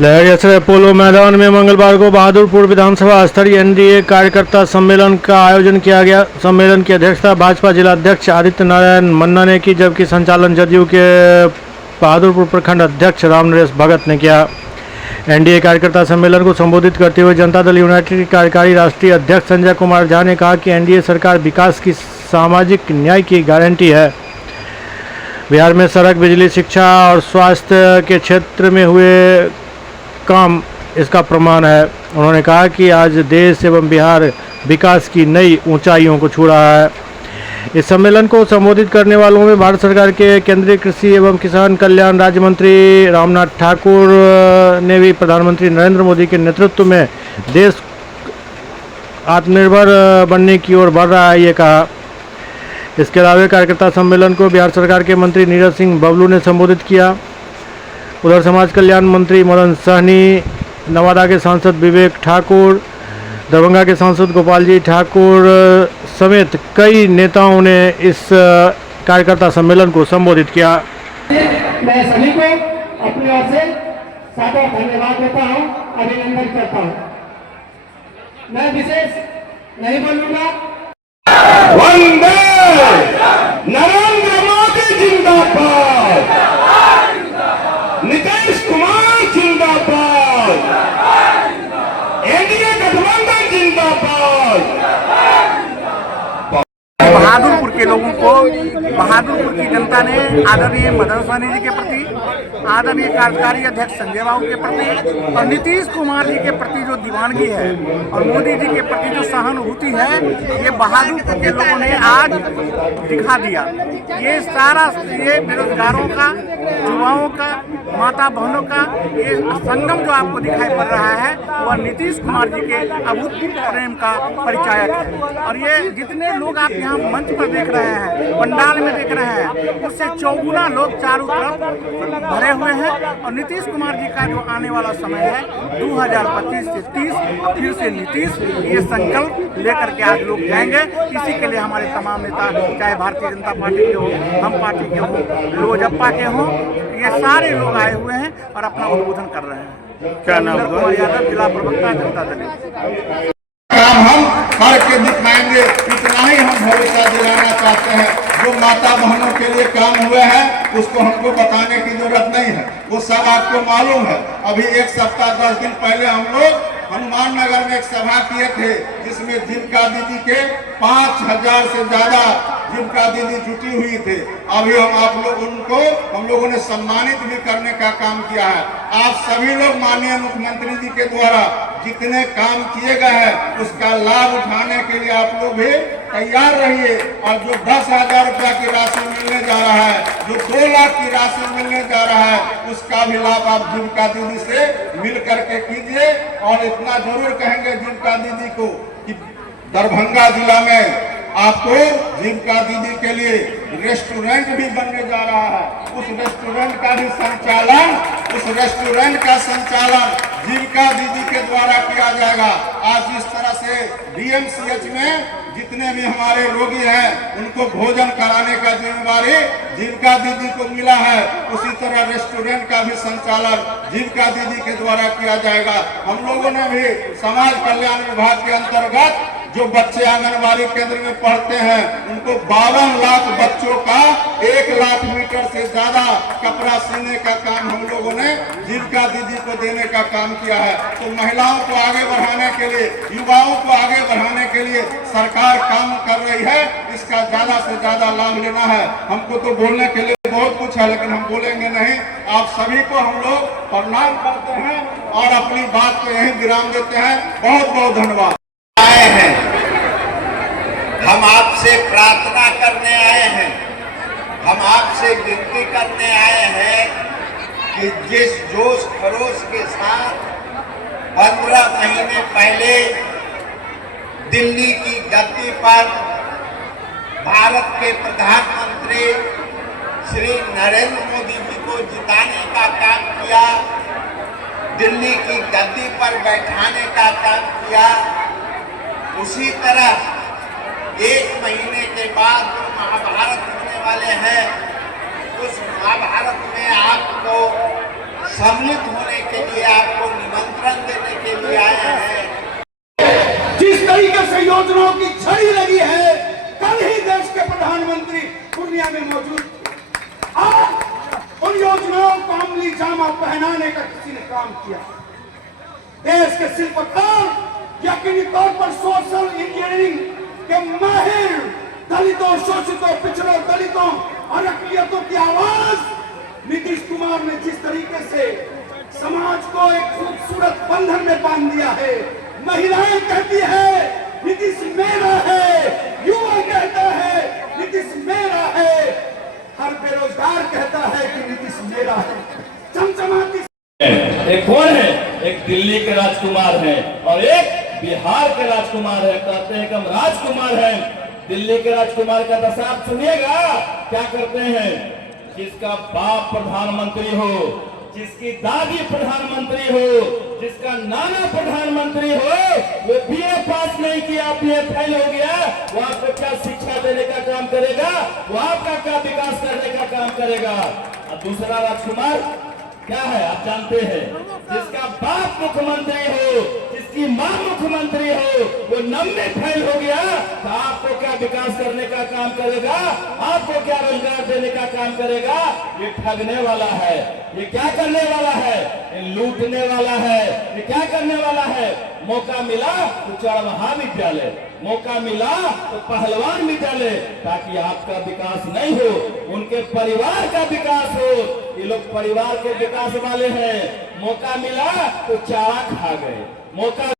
लहरिया पोलो मैदान में मंगलवार को बहादुरपुर विधानसभा स्तरीय एनडीए कार्यकर्ता सम्मेलन का आयोजन किया गया। सम्मेलन की अध्यक्षता भाजपा जिला अध्यक्ष आदित्य नारायण मन्ना ने की, जबकि संचालन जदयू के बहादुरपुर प्रखंड अध्यक्ष रामनरेश भगत ने किया। एनडीए कार्यकर्ता सम्मेलन को संबोधित करते हुए जनता दल यूनाइटेड के कार्यकारी राष्ट्रीय अध्यक्ष संजय कुमार झा ने कहा कि एनडीए सरकार विकास की सामाजिक न्याय की गारंटी है। बिहार में सड़क, बिजली, शिक्षा और स्वास्थ्य के क्षेत्र में हुए काम इसका प्रमाण है। उन्होंने कहा कि आज देश एवं बिहार विकास की नई ऊंचाइयों को छू रहा है। इस सम्मेलन को संबोधित करने वालों में भारत सरकार के केंद्रीय कृषि एवं किसान कल्याण राज्य मंत्री रामनाथ ठाकुर ने भी प्रधानमंत्री नरेंद्र मोदी के नेतृत्व में देश आत्मनिर्भर बनने की ओर बढ़ रहा है, ये कहा। इसके अलावा कार्यकर्ता सम्मेलन को बिहार सरकार के मंत्री नीरज सिंह बबलू ने संबोधित किया। उधर समाज कल्याण मंत्री मदन सहनी, नवादा के सांसद विवेक ठाकुर, दरभंगा के सांसद गोपाल जी ठाकुर समेत कई नेताओं ने इस कार्यकर्ता सम्मेलन को संबोधित किया। मैं सभी को अपनी ओर से सादर धन्यवाद देता हूं, अभिनंदन करता हूं। मैं विशेष नहीं बोलूंगा। वंदे नरेंद्र मोदी जिंदाबाद, नीतीश कुमार जिंदाबाद, एनडीए गठबंधन जिंदाबाद। बहादुरपुर के लोगों को, बहादुरपुर की जनता ने आदरणीय मदन सहनी जी के प्रति, आदरणीय कार्यकारी अध्यक्ष संजय बाबू के प्रति और नीतीश कुमार जी के प्रति जो दीवानगी है और मोदी जी के प्रति जो सहानुभूति है, ये बहादुरपुर के लोगों ने आज दिखा दिया। ये सारा ये बेरोजगारों का, युवाओं का, माता बहनों का ये संगम जो आपको दिखाई पड़ रहा है वह नीतीश कुमार जी के अभूतपूर्व प्रेम का परिचायक है। और ये जितने लोग आप यहाँ मंच पर देख रहे हैं, पंडाल में देख रहे हैं, उससे चौगुना लोग चारों तरफ भरे हुए हैं। और नीतीश कुमार जी का जो आने वाला समय है 2025 से 30 और फिर से नीतीश, ये संकल्प लेकर के आज लोग जाएंगे। इसी के लिए हमारे तमाम नेता, चाहे भारतीय जनता पार्टी के हो, हम पार्टी के हो, लोजपा के हो, ये सारे लोग आए हुए हैं और अपना उद्बोधन कर रहे हैं। क्या नाम है? कुमार यादव, जिला प्रवक्ता, जनता दल। काम हम करके दिखाएंगे, इतना ही हम भरोसा दिलाना चाहते हैं। जो माता बहनों के लिए काम हुए हैं उसको हमको बताने की जरूरत नहीं है, वो सब आपको मालूम है। अभी एक सप्ताह 10 दिन पहले हम लोग हनुमान नगर में एक सभा किए थे, जिसमें जीविका दीदी के 5000 से ज्यादा जीविका दीदी जुटी हुई थे। अभी हम लोगों ने सम्मानित भी करने का काम किया है। आप सभी लोग माननीय मुख्यमंत्री जी के द्वारा जितने काम किए गए हैं उसका लाभ उठाने के लिए आप लोग भी तैयार रहिए। और जो 10,000 रुपया की राशि मिलने जा रहा है, जो 2 लाख की राशि मिलने जा रहा है, उसका भी लाभ आप जीविका दीदी से मिल करके कीजिए। और इतना जरूर कहेंगे जीविका दीदी को कि दरभंगा जिला में आपको जीविका दीदी के लिए रेस्टोरेंट भी बनने जा रहा है। उस रेस्टोरेंट का भी संचालन, जीविका दीदी के द्वारा किया जाएगा। आज जिस तरह से डीएमसीएच में जितने भी हमारे रोगी हैं उनको भोजन कराने का जिम्मेवारी जीविका दीदी को मिला है, उसी तरह रेस्टोरेंट का भी संचालन जीविका दीदी के द्वारा किया जाएगा। हम लोगों ने भी समाज कल्याण विभाग के अंतर्गत जो बच्चे आंगनबाड़ी केंद्र में पढ़ते हैं उनको 52 लाख बच्चों का 1 लाख मीटर से ज्यादा कपड़ा सीने का काम हम लोगों ने जीविका दीदी को देने का काम किया है। तो महिलाओं को आगे बढ़ाने के लिए, युवाओं को आगे बढ़ाने के लिए सरकार काम कर रही है। इसका ज्यादा से ज्यादा लाभ लेना है। हमको तो बोलने के लिए बहुत कुछ है, लेकिन हम बोलेंगे नहीं। आप सभी को हम लोग प्रणाम करते हैं और अपनी बात को यहीं विराम देते हैं। बहुत बहुत धन्यवाद। आए हैं, हम आपसे प्रार्थना करने आए हैं, हम आपसे विनती करने आए हैं कि जिस जोश खरोश के साथ 15 महीने पहले दिल्ली की गद्दी पर भारत के प्रधानमंत्री श्री नरेंद्र मोदी जी को जिताने का काम किया, दिल्ली की गद्दी पर बैठाने का काम किया, उसी तरह 1 महीने के बाद जो महाभारत होने वाले हैं, उस महाभारत में आपको सम्मिलित होने के लिए आपको निमंत्रण देने के लिए आए हैं। जिस तरीके से योजनाओं की झड़ी लगी है, कल ही देश के प्रधानमंत्री पूर्णिया में मौजूद थे। आज उन योजनाओं को अमली जामा पहनाने का किसी ने काम किया। देश के शिल्पकार यकीनी तौर पर सोशल इंजीनियरिंग के माहिर, दलितों, शोषितों, पिछड़ों, दलितों और अकलियतों की आवाज नीतीश कुमार ने जिस तरीके से समाज को एक खूबसूरत बंधन में बांध दिया है। महिलाएं कहती है नीतीश मेरा है, युवा कहता है नीतीश मेरा है, हर बेरोजगार कहता है कि नीतीश मेरा है। चमचमाती एक कौन है? एक दिल्ली के राजकुमार हैं और एक बिहार के राजकुमार है। कहते हैं कि हम राजकुमार हैं। दिल्ली के राजकुमार का दशा आप सुनिएगा क्या करते हैं। जिसका बाप प्रधानमंत्री हो, जिसकी दादी प्रधानमंत्री हो, जिसका नाना प्रधानमंत्री हो, वो बीए पास नहीं किया, बीए फेल हो गया, वो आपको क्या शिक्षा देने का काम करेगा? वो आपका क्या विकास करने का काम करेगा? और दूसरा राजकुमार क्या है आप जानते हैं? जिसका बाप मुख्यमंत्री हो, जिसकी मां मुख्यमंत्री हो, वो 90 फेल हो गया, तो आपको क्या विकास करने का काम करेगा? आपको क्या रोजगार देने का काम करेगा? ये ठगने वाला है। ये क्या करने वाला है? ये लूटने वाला है। ये क्या करने वाला है? मौका मिला तो चरवाहा विद्यालय, मौका मिला तो पहलवान विद्यालय, ताकि आपका विकास नहीं हो, उनके परिवार का विकास हो। ये लोग परिवार के विकास वाले हैं। मौका मिला तो चारा खा गए। मौका